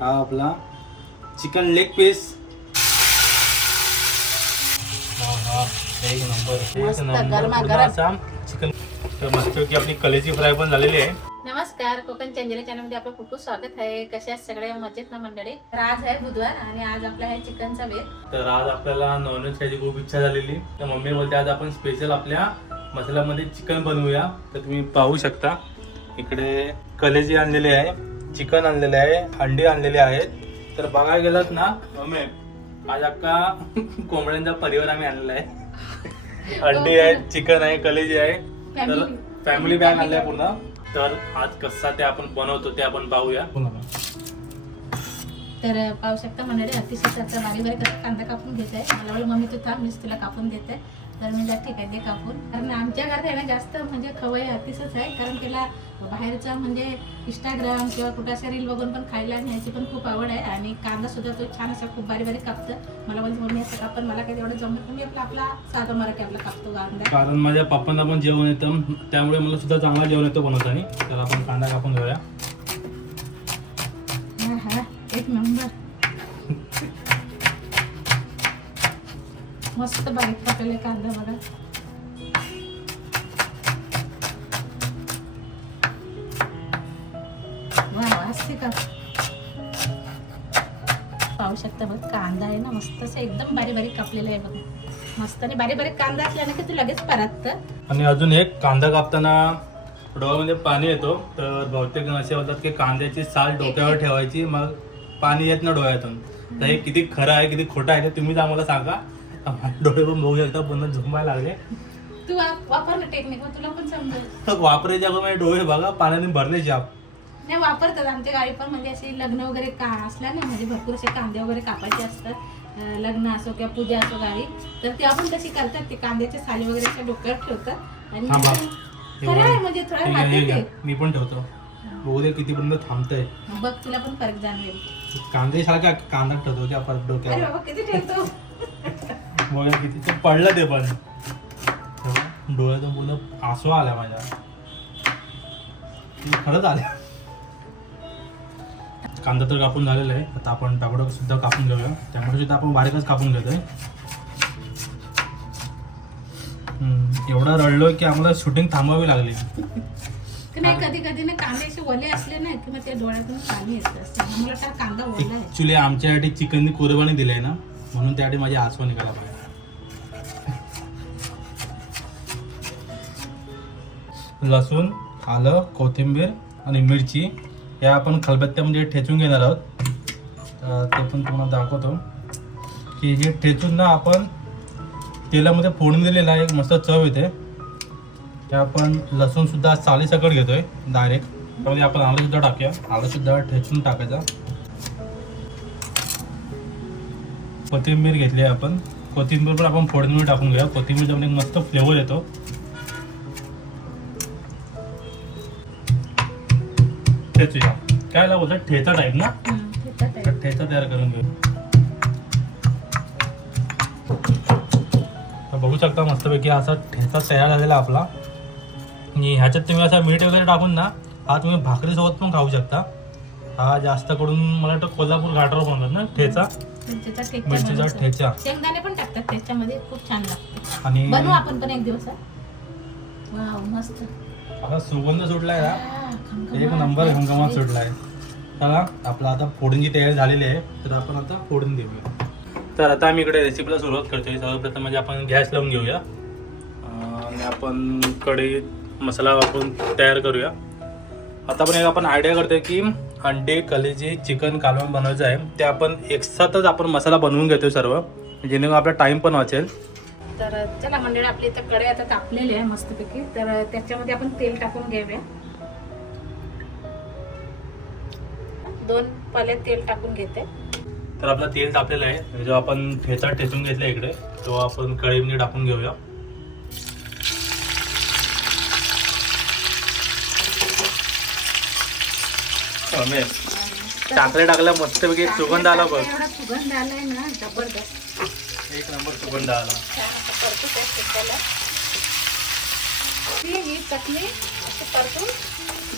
हा आपला chicken leg piece. एक नंबर पूर्ण असा चिकन. तर मस्तपैकी आपली कलेजी फ्राय पण झालेली आहे. नमस्कार, कोकण चंदेरी चॅनल मध्ये आपलं खूप खूप स्वागत आहे. कशा सगळे मजेत ना मंडळी. तर आज आहे बुधवार आणि आज आपला आहे चिकनचा बेत. तर आज आपल्याला नॉनव्हेज खायची खूप इच्छा झालेली. तर मम्मी बोलते आज आपण स्पेशल आपल्या मसाल्यामध्ये चिकन बनवूया. तर तुम्ही पाहू शकता इकडे कलेजी आणलेली आहे, चिकन आणलेले आहे, अंडी आणलेले आहेत. तर बघायला गेलात ना मम्मी, आज अख्खा कोंबड्यांचा परिवार आम्ही आणलेला आहे. अंडी आहे, चिकन आहे, कलेजी आहे. तर फॅमिली बॅग आणलाय पूर्ण. तर आज कसा ते आपण बनवतो ते आपण पाहूया. तर पाहू शकता मंडळी, अतिशय आता बारीक बारीक कांदा कापून घेत आहे. मला बोल मम्मी तू थांब, मीच तुला कापून देते. तर मी ठीक आहे, ते कापून. कारण आमच्या घरात आहे ना जास्त म्हणजे खवय अतिशयच आहे. कारण त्याला बाहेरचा म्हणजे इंस्टाग्राम किंवा कुठं अशा रील बघून पण खायला न्यायची पण खूप आवड आहे. आणि कांदा सुद्धा तो छान असा खूप बारीक बारीक कापतं. मला बोलते मम्मी असं कापण, मला काही एवढं जमत नाही. मी आपला साधा मराठी आपला कापतो कांदा. कारण माझ्या पप्पांना पण जेवण येतं, त्यामुळे मला सुद्धा चांगला जेवण येतं बनवताना. तर आपण कांदा कापून घेऊया. हा एक नंबर, मस्त बारीक कापलेला कांदा बघा. पाहू शकता बघ, कांदा आहे ना मस्त असं एकदम बारीक बारीक कापलेला आहे बघा. मस्त आणि बारीक बारीक कांदा असल्याने की तू लगेच परत. आणि अजून एक, कांदा कापताना डोळ्यामध्ये पाणी येतो. तर बहुतेक जण असे होतात की कांद्याची साल डोक्यावर ठेवायची, मग पाणी येत ना डोळ्यातून. तर हे किती खरं आहे किती खोटं आहे ते तुम्हीच आम्हाला सांगा. डोळे पण बघू शकता पूर्ण झुंबायला लागले. तू वापर ना टेक्निक, तुला पण समजेल. वापरायचे अगं माझे डोळे बघा पाण्याने भरले जाप. नाही वापरतात आमच्या गावी पण, म्हणजे असे लग्न वगैरे का असल्या ना, म्हणजे भरपूर असे कांदे वगैरे कापायचे असतात. लग्न असो किंवा पूजा असो गावी, तर ते आपण तशी करतात. ते कांद्याच्या साली वगैरे अशा डोक्यावर ठेवतात. आणि खरं आहे म्हणजे थोडं खाते. मी पण ठेवतो, बघू दे कितीपर्यंत थांबतंय. बघ तुला पण फरक जाणवेल. कांदे सारखा कांदा ठेवतो त्या परत अरे डोक्यावर. बाबा किती ठेवतो. बघा किती ते पडलं ते पण. डोळ्यातून पूर्ण आसू आला माझ्या, खरंच आल्या. कांदा तर कापून झालेला आहे. आता आपण टाकडं सुद्धा कापून घेऊया. त्यामुळे सुद्धा आपण बारीकच कापून घेतोय. एवढा रडलोय की आम्हाला शूटिंग थांबवावी लागली. नाही कधी कधी ना कांदे असे ओले असले ना की मग ते डोळ्यातून पाणी येतं असते. मला तर कांदा ओला आहे. ऍक्च्युली आमच्यासाठी चिकननी कुर्बानी दिली आहे ना, म्हणून त्यासाठी माझी आसवा निघाला पाहिजे. लसूण, आलं, कोथिंबीर आणि मिरची हे आपण खलबत्त्यामध्ये ठेचून घेणार आहोत. ते पण तुम्हाला दाखवतो की हे ठेचून ना आपण तेलामध्ये फोडून दिलेलं आहे. एक मस्त चव येते. ते आपण लसूण सुद्धा सालीसकट घेतोय डायरेक्ट. त्यामध्ये आपण आलं सुद्धा टाकूया. आलं सुद्धा ठेचून टाकायचा. कोथिंबीर घेतली आहे आपण. कोथिंबीर पण आपण फोडणीमध्ये टाकून घेऊया. कोथिंबीरचा पण एक मस्त फ्लेवर येतो. ठेचूया, काय बोलतात ठेचा टाईप ना, ठेचा तयार करून घेऊ. बघू शकता मस्तपैकी असा ठेचा तयार झालेला आपला. आणि ह्याच्यात तुम्ही असा मीठ वगैरे टाकून ना हा तुम्ही भाकरीसोबत पण खाऊ शकता. हा जास्त करून मला वाटतं कोल्हापूर घाटावर बनवतात ना ठेचा, मिरचीचा ठेचा. शेंगदाणे पण टाकतात त्याच्यामध्ये, खूप छान लागतं. आणि बनवू आपण पण एक दिवस. वाव मस्त असा सुगंध सुटलाय ना, एक नंबर घमघमाट सुटलाय. चला आपला आता फोडणीची तयारी झालेली आहे. तर आपण आता फोडणी देऊया. तर आता आम्ही इकडे रेसिपीला सुरुवात करतोय. सर्वप्रथम म्हणजे आपण गॅस लावून घेऊया आणि आपण कढईत मसाला वापरून तयार करूया. आता पण एक आपण आयडिया करतोय की अंडे, कलेजी, चिकन कालवण बनवायचं आहे. ते आपण एकसाथच आपण मसाला बनवून घेतोय सर्व, जेणेकरून आपला टाइम पण वाचेल. तर चला मंडळी, आपली इथं कढई आता तापलेली आहे मस्तपैकी. तर त्याच्यामध्ये आपण तेल टाकून घेऊया. 2 पाले तेल टाकून घेते. तर आपला तेल तापलेलं आहे. जो आपण ठेचा ठेचून घेतला इकडे तो आपण कढईमध्ये टाकून घेऊया. टाकल्या मस्तपैकी एक सुगंध आला बघ. एवढा सुगंध आलाय ना जबरदस्त, एक नंबर सुगंध आला. ही चटणी परतून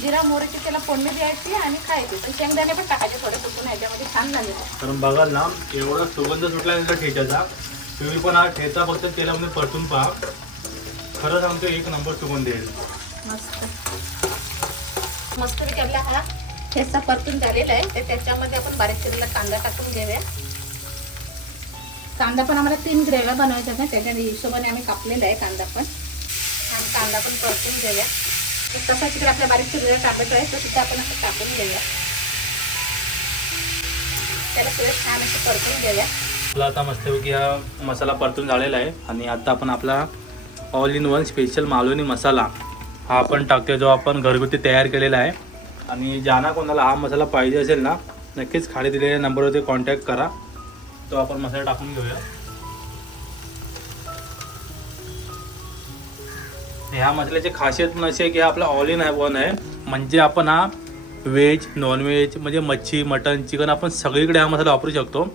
जिरा मोहरीची त्याला फोडणी द्यायची आणि खायची. पण शेंगदाणे पण टाकायचे थोडे कुठून, ह्याच्यामध्ये छान लागेल. कारण बघाल ना एवढा सुगंध सुटला नंतर ठेच्याचा. तुम्ही पण हा ठेचा फक्त तेलामध्ये परतून पहा, खरं सांगतो एक नंबर सुगंध येईल. मस्त आपला हा ठेचा परतून झालेला आहे. तर त्याच्यामध्ये आपण बारीक चिरलेला कांदा टाकून घेऊया. कांदा पण आम्हाला 3 ग्रेव्या बनवायच्या ना, त्याच्या हिशोबाने आम्ही कापलेला आहे कांदा पण. आणि कांदा पण परतून घेऊया. तसा तिकडे आपल्या बारीक चिरलेला टाकायचा आहे तो सुद्धा आपण असं टाकून घेऊया. त्याला सगळं छान असं परतून घेऊया. आपला आता मस्तपैकी हा मसाला परतून झालेला आहे आणि आता आपण आपला all in one special Malvani masala हा आपण टाकतोय, जो आपण घरगुती तयार केलेला आहे. आणि ज्यांना कोणाला हा मसाला पाहिजे असेल ना, नक्कीच खाली दिलेल्या नंबरवरती कॉन्टॅक्ट करा. तो आपण मसाला टाकून घेऊया. ह्या मसाल्याची खासियत पण अशी आहे की हा आपला ऑल इन वन आहे. म्हणजे आपण हा व्हेज नॉनव्हेज म्हणजे मच्छी मटन चिकन आपण सगळीकडे हा मसाला वापरू शकतो.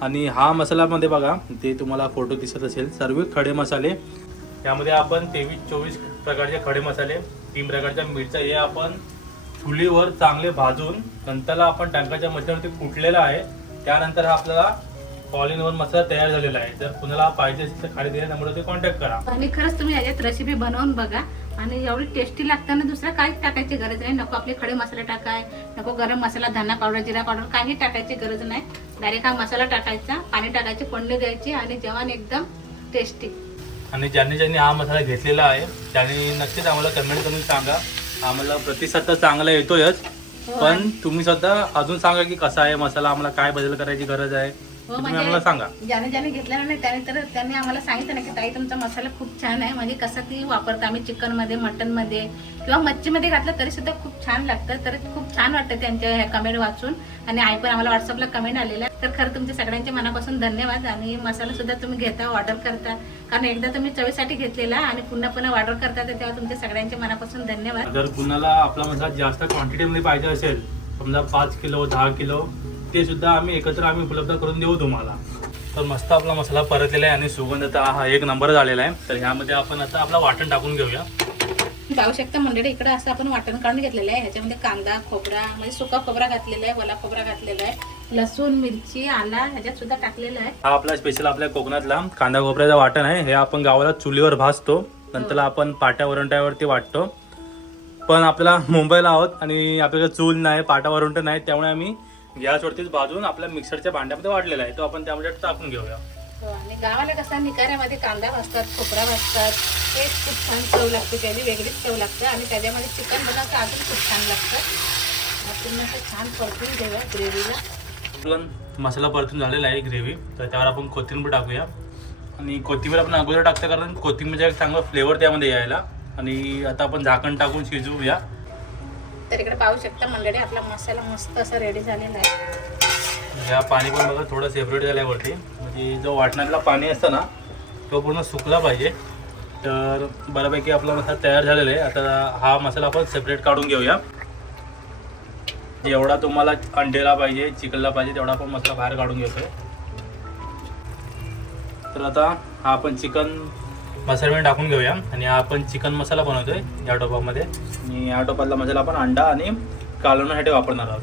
आणि हा मसाल्यामध्ये बघा ते तुम्हाला फोटो दिसत असेल, सर्व खडे मसाले. यामध्ये आपण 23-24 प्रकारचे खडे मसाले, 3 प्रकारच्या मिरच्या हे आपण चुलीवर चांगले भाजून नंतरला आपण टँकाच्या मध्येवरती कुटलेला आहे. त्यानंतर हा आपल्याला ऑल इन वन मसाला तयार झालेला आहे. जर कुणाला पाहिजे असेल तर खाली दिलेल्या नंबरवरती कॉन्टॅक्ट करा. आणि खरंच तुम्ही याच्यात रेसिपी बनवून बघा आणि एवढी टेस्टी लागताना दुसरं काहीच टाकायची गरज नाही. नको आपले खडे मसाले टाकाय, नको गरम मसाला, धना पावडर, जिरा पावडर काही टाकायची गरज नाही. डायरेक्ट हा मसाला टाकायचा, पाणी टाकायचे, फोडणी द्यायची आणि जेवण एकदम टेस्टी. आणि ज्यांनी हा मसाला घेतलेला आहे त्यांनी नक्कीच आम्हाला कमेंट करून सांगा. आम्हाला प्रतिसाद तर चांगला येतोयच, पण तुम्ही सुद्धा अजून सांगा की कसा आहे मसाला, आम्हाला काय बदल करायची गरज आहे तुम्ही आम्हाला सांगा. ज्याने घेतलेला नाही त्यांनी आम्हाला सांगितलं ना की ताई तुमचा मसाला खूप छान आहे. म्हणजे कसा ती वापरता आम्ही चिकन मध्ये, मटन मध्ये किंवा मच्छीमध्ये घातलं तरी सुद्धा खूप छान लागतं. तर खूप छान वाटतं त्यांच्या ह्या कमेंट वाचून. आणि आई पण आम्हाला व्हॉट्सअपला कमेंट आलेल्या. तर खरं तुमचे सगळ्यांचे मनापासून धन्यवाद. आणि मसाला सुद्धा तुम्ही घेता, ऑर्डर करता, कारण एकदा तुम्ही चवीसाठी घेतलेला आणि पुन्हा ऑर्डर करता, तर तेव्हा तुमचे सगळ्यांचे मनापासून धन्यवाद. जर कुणाला आपला मसाला जास्त क्वांटिटीमध्ये पाहिजे असेल, समजा 5 किलो 10 किलो, ते सुद्धा आम्ही एकत्र उपलब्ध करून देऊ तुम्हाला. तर मस्त आपला मसाला परतलेला आहे आणि सुगंध आता हा एक नंबर झालेला आहे. तर ह्यामध्ये आपण आता आपला वाटण टाकून घेऊया. पाहू शकता मंडळी, इकडे असं आपण वाटण काढून घेतलेलं आहे. ह्याच्यामध्ये कांदा, खोबरा म्हणजे सुका खोबरा घातलेला आहे, ओला खोबरा घातलेला आहे, लसूण, मिरची, आला ह्याच्यात सुद्धा टाकलेलं आहे. हा आपला स्पेशल आपल्या कोकणातला कांदा खोबऱ्याचा वाटण आहे. हे आपण गावाला चुलीवर भाजतो, नंतर आपण पाट्या वरंट्यावरती वाटतो. पण आपल्याला मुंबईला आहोत आणि आपल्याला चूल नाही, पाटा वरंट नाही, त्यामुळे आम्ही गॅसवरतीच भाजून आपल्या मिक्सरच्या भांड्यामध्ये वाटलेला आहे. तो आपण त्यामध्ये टाकून घेऊया. आणि गावाला कसं निकाऱ्यामध्ये कांदा भाजतात, खोबरा भाजतात, ते खूप छान चव लागते, त्याची वेगळीच चव लागते. आणि त्याच्यामध्ये चिकन बनवतं अजून खूप छान लागतं. आपण असं छान परतून घेऊया ग्रेव्हीला. आपला मसाला परतून झालेला आहे ग्रेव्ही. तर त्यावर आपण कोथिंबीर टाकूया. आणि कोथिंबीर आपण अगोदर टाकतो कारण कोथिंबीरचा एक चांगला फ्लेवर त्यामध्ये यायला. आणि आता आपण झाकण टाकून शिजवूया. तर इकडे पाहू शकता मंडळी, आपला मसाला मस्त असा रेडी झालेला आहे. ह्या पाणी पण बघा थोडं सेपरेट झालं वरती, म्हणजे जो वाटणातला पाणी असतं ना तो पूर्ण सुकला पाहिजे. तर बऱ्यापैकी आपला मसाला तयार झालेला आहे. आता हा मसाला आपण सेपरेट काढून घेऊया. जेवढा तुम्हाला अंडेला पाहिजे, चिकनला पाहिजे तेवढा आपण मसाला बाहेर काढून घेतोय. तर आता हा आपण चिकन मसाल्यामध्ये टाकून घेऊया. आणि हा आपण चिकन मसाला बनवतोय या टोपामध्ये. आणि या टोपातला मसाला आपण अंडा आणि कालवण्यासाठी वापरणार आहोत.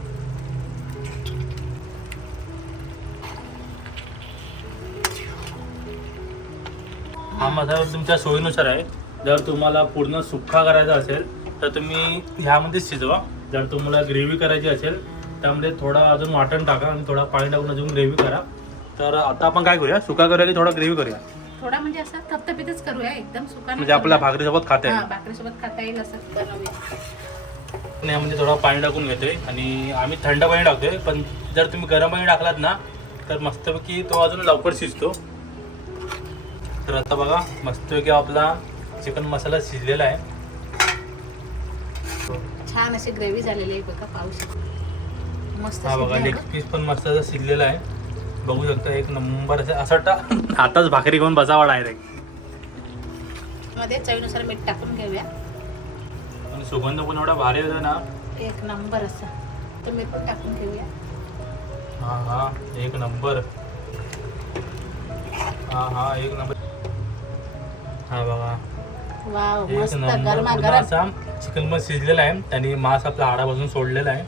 हा मसाला तुमच्या सोयीनुसार आहे. जर तुम्हाला पूर्ण सुक्का करायचा असेल तर तुम्ही ह्यामध्ये शिजवा. जर तुम्हाला ग्रेव्ही करायची असेल त्यामध्ये थोडा अजून वाटण टाका आणि थोडा पाणी टाकून अजून ग्रेव्ही करा. तर आता आपण काय करूया, सुका करूया की थोडा ग्रेव्ही करूया? थोडा म्हणजे असं थपथपीतच करूया, एकदम सुका म्हणजे आपल्या भाकरीसोबत खाता येईल. भाकरीसोबत खाता येईल असं बनवूया. यामध्ये थोडा पाणी टाकून घेतोय आणि आम्ही थंड पाणी टाकतोय. पण जर तुम्ही गरम पाणी टाकलात ना तर मस्तपैकी तो अजून लवकर शिजतो. तर आता बघा मस्तपैकी आपला चिकन मसाला शिजलेला आहे. छान अशी ग्रेव्ही झालेली आहे बघा, पाहू शकता मस्त. हा बघा लेग पीस पण मस्त असं शिजलेला आहे, बघू शकता एक नंबर. असं आताच भाकरी घेऊन बसावा डायरेक्ट. मध्ये चवीनुसार मीठ टाकून घेऊया. आणि सुगंध पण एवढा भारी होता ना, एक नंबर असा. तर मीठ पण टाकून घेऊया. हा हा एक नंबर. हा हा एक नंबर. हा बघा वाव एक मस्त नंबर पूर्ण गरमागरम. असा चिकन पण शिजलेला आहे आणि मांस आपला आडापासून सोडलेला आहे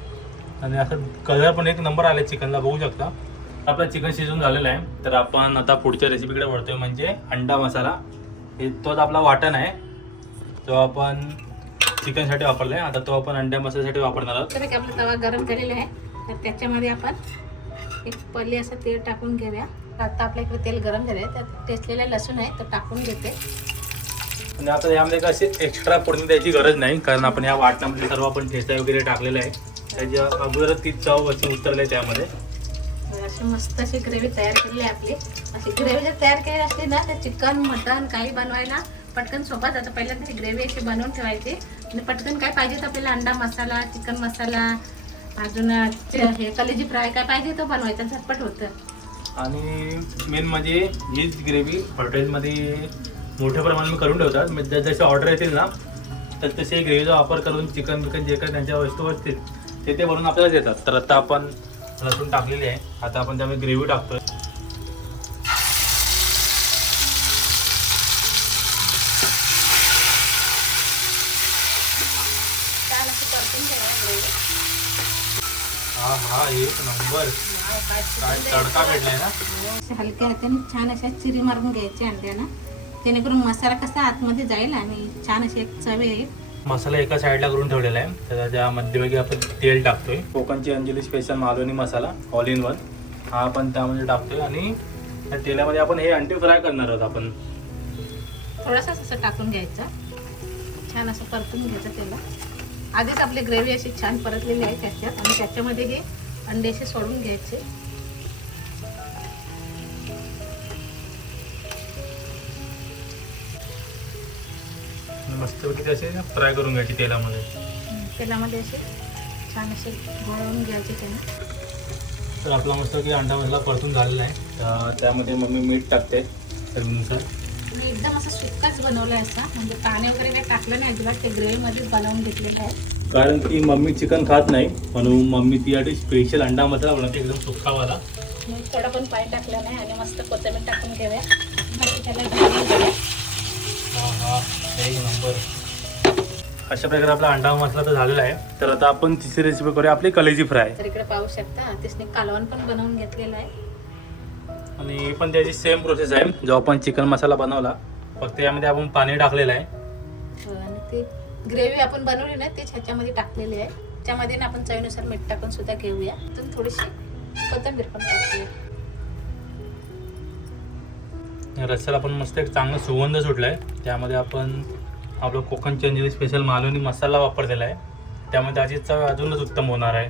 आणि असं कलर पण एक नंबर आले चिकनला, बघू शकता. आपलं चिकन शिजून झालेलं आहे. तर आपण आता पुढच्या रेसिपीकडे वळतोय, म्हणजे अंडा मसाला. हे तोच आपला वाटण आहे तो आपण चिकनसाठी वापरला आहे. आता तो आपण अंडा मसाल्यासाठी वापरणार आहोत. तर आपला तवा गरम झालेला आहे, तर त्याच्यामध्ये आपण एक पल्ली असं तेल टाकून घेऊया. आता आपल्या इकडे तेल गरम झाले आहे, त्यात ठेचलेला लसूण आहे तो टाकून घेते. आणि आता यामध्ये कशी एक्स्ट्रा फोडणी द्यायची गरज नाही, कारण आपण या वाटणामध्ये सर्व आपण ठेचा वगैरे टाकलेला आहे. त्याच्या अगोदर ती चव अशी उतरली त्यामध्ये. अशी मस्त अशी ग्रेव्ही तयार केली आहे आपली. अशी ग्रेव्ही जर तयार केली असली ना तर चिकन मटन काही बनवायला पटकन सोबत. आता पहिल्यांदा ती ग्रेव्ही अशी बनवून ठेवायची आणि पटकन काय पाहिजे तर आपल्याला अंडा मसाला, चिकन मसाला, अजून हे कलेजी फ्राय काय पाहिजे तो बनवायचा, झटपट होतं. आणि मेन म्हणजे हीच ग्रेव्ही हॉटेलमध्ये मोठ्या प्रमाणात करून ठेवतात. म्हणजे जसे ऑर्डर येतील ना तर तसे ग्रेव्हीचा वापर करून चिकन बिकन जे काही त्यांच्या वस्तू असतील ते बनवून आपल्याला देतात. तर आता आपण लसूण टाकलेली आहे, आता आपण त्यामध्ये ग्रेव्ही टाकतोय. छान अशी परतून घ्यायला ग्रेव्ही. हा हा एक नंबर काय तडका भेटलाय ना. अशा हलक्या हाताने छान अशा चिरी मारून घ्यायची अंड्याला, जेणेकरून मसाला कसा आतमध्ये जाईल आणि छान अशी एक चव येईल. मसाला एका साईडला करून ठेवलेला आहे, तर त्या मध्यभागी आपण तेल टाकतोय. कोकणची Anjali special Malvani masala all in one हा आपण त्यामध्ये टाकतोय आणि त्या तेलामध्ये आपण हे अंडे फ्राय करणार आहोत. आपण थोडंसं असं टाकून घ्यायचं, छान असं परतून घ्यायचं त्याला. आधीच आपली ग्रेव्ही अशी छान परतलेली आहे त्याच्यात, आणि त्याच्यामध्ये हे अंडे असे सोडून घ्यायचे. मस्तपैकी ते असे फ्राय करून घ्यायचे तेलामध्ये. तेलामध्ये असे छान असे गोळवून घ्यायचे त्याला. तर आपला मस्तपैकी अंडा मसाला परतून झालेला आहे. तर त्यामध्ये मम्मी मीठ टाकते चवीनुसार. मी एकदम असं सुक्काच बनवलं आहे असा, म्हणजे पाणी वगैरे काही टाकलं नाही अजिबात, ते ग्रेव्हीमध्येच बनवून घेतलेलं आहे. कारण की मम्मी चिकन खात नाही, म्हणून मम्मी तीसाठी स्पेशल अंडा मसाला बनवते एकदम सुक्कावाला. मी थोडं पण पाणी टाकलं नाही आणि मस्त कोथिंबीर टाकून घेऊया. मग त्याला ढवळून घेऊया. हा हा एक नंबर. अशा प्रकारे आपला अंडा मसाला तर झालेला आहे. तर आता आपण तिसरी रेसिपी करूया आपली कलेजी फ्राय. तर इकडे पाहू शकता तिसने कालवण पण बनवून घेतलेलं आहे. आणि पण त्याची सेम प्रोसेस आहे जो आपण चिकन मसाला बनवला, फक्त यामध्ये आपण पाणी टाकलेलं आहे. आणि ती ग्रेव्ही आपण बनवली ना तीच ह्याच्यामध्ये टाकलेली आहे. त्यामध्ये ना आपण चवीनुसार मीठ टाकून सुद्धा घेऊया. तर थोडीशी कोथिंबीर पण टाकूया. रस्स्याला पण मस्त एक चांगला सुगंध सुटला आहे. त्यामध्ये आपण आपलं कोकण चंदेरी स्पेशल मालवणी मसाला वापरलेला आहे, त्यामुळे त्याची चव अजूनच उत्तम होणार आहे.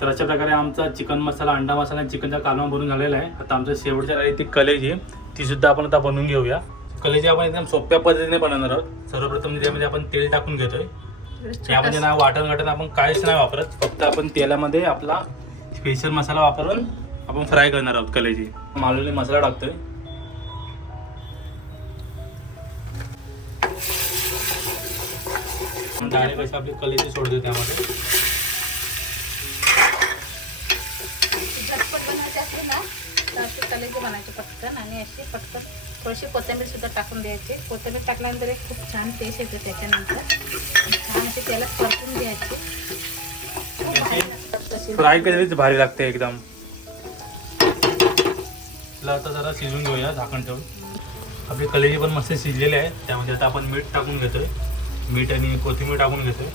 तर अशा प्रकारे आमचा चिकन मसाला, अंडा मसाला आणि चिकनचा कालवा बनवून झालेला आहे. आता आमच्या शेवटच्या राहिली ती कलेजी, ती सुद्धा आपण आता बनवून घेऊया. कलेजी आपण एकदम सोप्या पद्धतीने बनवणार आहोत. सर्वप्रथम त्यामध्ये आपण तेल टाकून घेतोय. यामध्ये ना वाटण आपण काहीच नाही वापरत, फक्त आपण तेलामध्ये आपला स्पेशल मसाला वापरून आपण फ्राय करणार आहोत कलेजी. मालवणी मसाला टाकतोय. डायरेक्ट अशी आपली कलेजी सोडतो त्यामध्ये. झटपट बनायचे असते ना तर अशी कलेजी बनायची पटकन, आणि अशी पटकन थोडीशी कोथिंबीर सुद्धा टाकून द्यायची. कोथिंबीर टाकल्यानंतर एक खूप छान टेस्ट येते. त्याच्यानंतर छान अशी त्याला परतून द्यायची. फ्राय केलेलीच भारी लागते एकदम. आता जरा शिजून घेऊया झाकण ठेवून. आपली कलेजी पण मस्त शिजलेली आहे. त्यामध्ये आता आपण मीठ टाकून घेतोय, मीठ आणि कोथिंबीर टाकून घेतोय.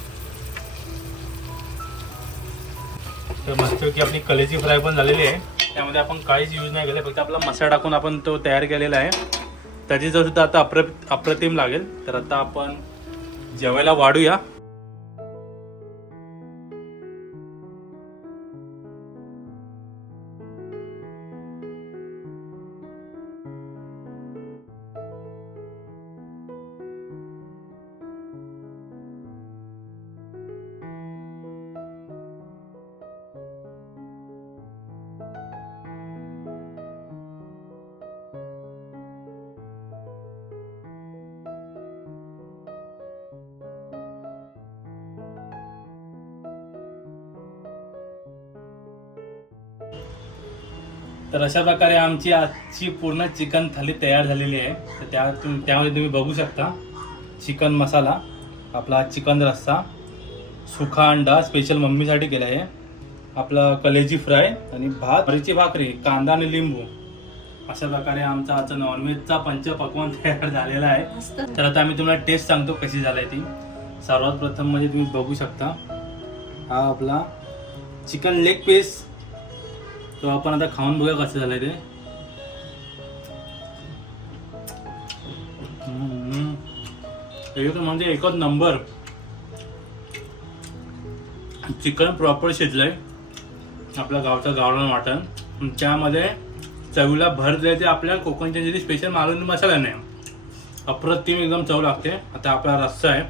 तर मस्तपैकी आपली कलेजी फ्राय पण झालेली आहे. त्यामध्ये आपण काहीच यूज नाही केलं, फक्त आपला मसाला टाकून आपण तो तयार केलेला आहे. त्याची चव सुद्धा आता अप्रतिम लागेल. तर आता आपण जेवायला वाढूया. तर अशा प्रकारे आमची आजची पूर्ण चिकन थाली तयार झालेली आहे. तर त्यामध्ये तुम्ही बघू शकता चिकन मसाला, आपला चिकन रस्सा, सुखा अंडा स्पेशल मम्मीसाठी केला आहे, आपला कलेजी फ्राय आणि भात, वरीची भाकरी, कांदा आणि लिंबू. अशा प्रकारे आमचा आजचा नॉनव्हेजचा पंचपक्वान्न तयार झालेला आहे. मस्त. तर आता आम्ही तुम्हाला टेस्ट सांगतो कशी झाली ती. सर्वात प्रथम म्हणजे तुम्ही बघू शकता, हा आपला चिकन लेग पीस. तो आपण आता खाऊन बघूया कसं झालंय ते. एक म्हणजे एकच नंबर. चिकन प्रॉपर शिजलंय, आपल्या गावचं गावरान वाटण. त्यामध्ये चवीला भर द्यायचे आपल्या कोकणच्या जे स्पेशल मालवणी मसाल्याने. अप्रतिम एकदम चव लागते. आता आपला रस्सा आहे.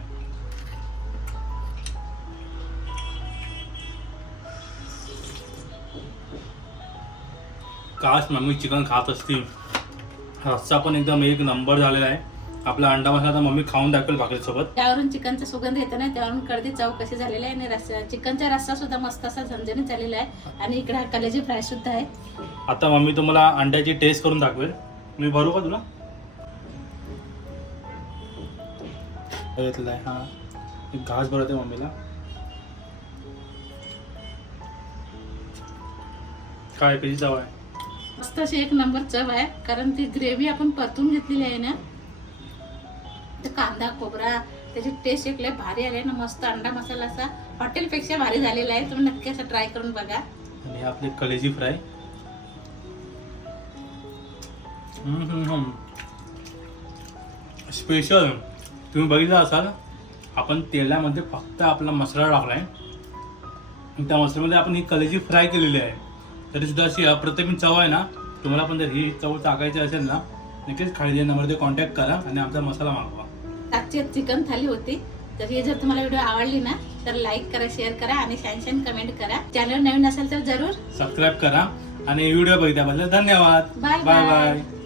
काश मम्मी चिकन खात असती. रस्सा पण एकदम एक नंबर झालेला आहे. आपला अंडा मसाला मम्मी खाऊन दाखवेल भाकरीसोबत. त्यावरून चिकनचा सुगंध येतो ना, त्यावरून कळते चव कशी झालेली आहे. आणि रस्सा, चिकनचा रस्सा सुद्धा मस्त असा झणझणीत झालेला आहे. आणि इकडे हा कलेजी फ्राय सुद्धा आहे. आता मम्मी तुम्हाला अंड्याची टेस्ट करून दाखवेल. मी भरू का तुला? घेतलाय हा, एक घास भरते मम्मीला. काय कशी चव आहे? मस्त अशी एक नंबर चव आहे. कारण ती ग्रेव्ही आपण परतून घेतलेली आहे ना, ते कांदा खोबरा त्याची टेस्ट एक लय भारी आली आहे ना. मस्त अंडा मसाला असा हॉटेलपेक्षा भारी झालेला आहे. तुम्ही नक्की असं ट्राय करून बघा. आणि आपली कलेजी फ्राय. स्पेशल. तुम्ही बघितलं असाल, आपण तेलामध्ये फक्त आपला मसाला टाकलाय. त्या मसाल्यामध्ये आपण ही कलेजी फ्राय केलेली आहे. तरी सुद्धा अशी अप्रतिम चव आहे ना. तुम्हाला पण जर ही चव टाकायची असेल ना, नक्कीच खाली नंबरमध्ये कॉन्टॅक्ट करा आणि आमचा मसाला मागवा. आजची चिकन थाली होती. तर ही जर तुम्हाला व्हिडिओ आवडली ना, तर लाईक करा, शेअर करा आणि छान कमेंट करा. चॅनल नवीन असेल तर जरूर सबस्क्राईब करा आणि व्हिडिओ बघितल्याबद्दल धन्यवाद. Bye bye bye. बाय.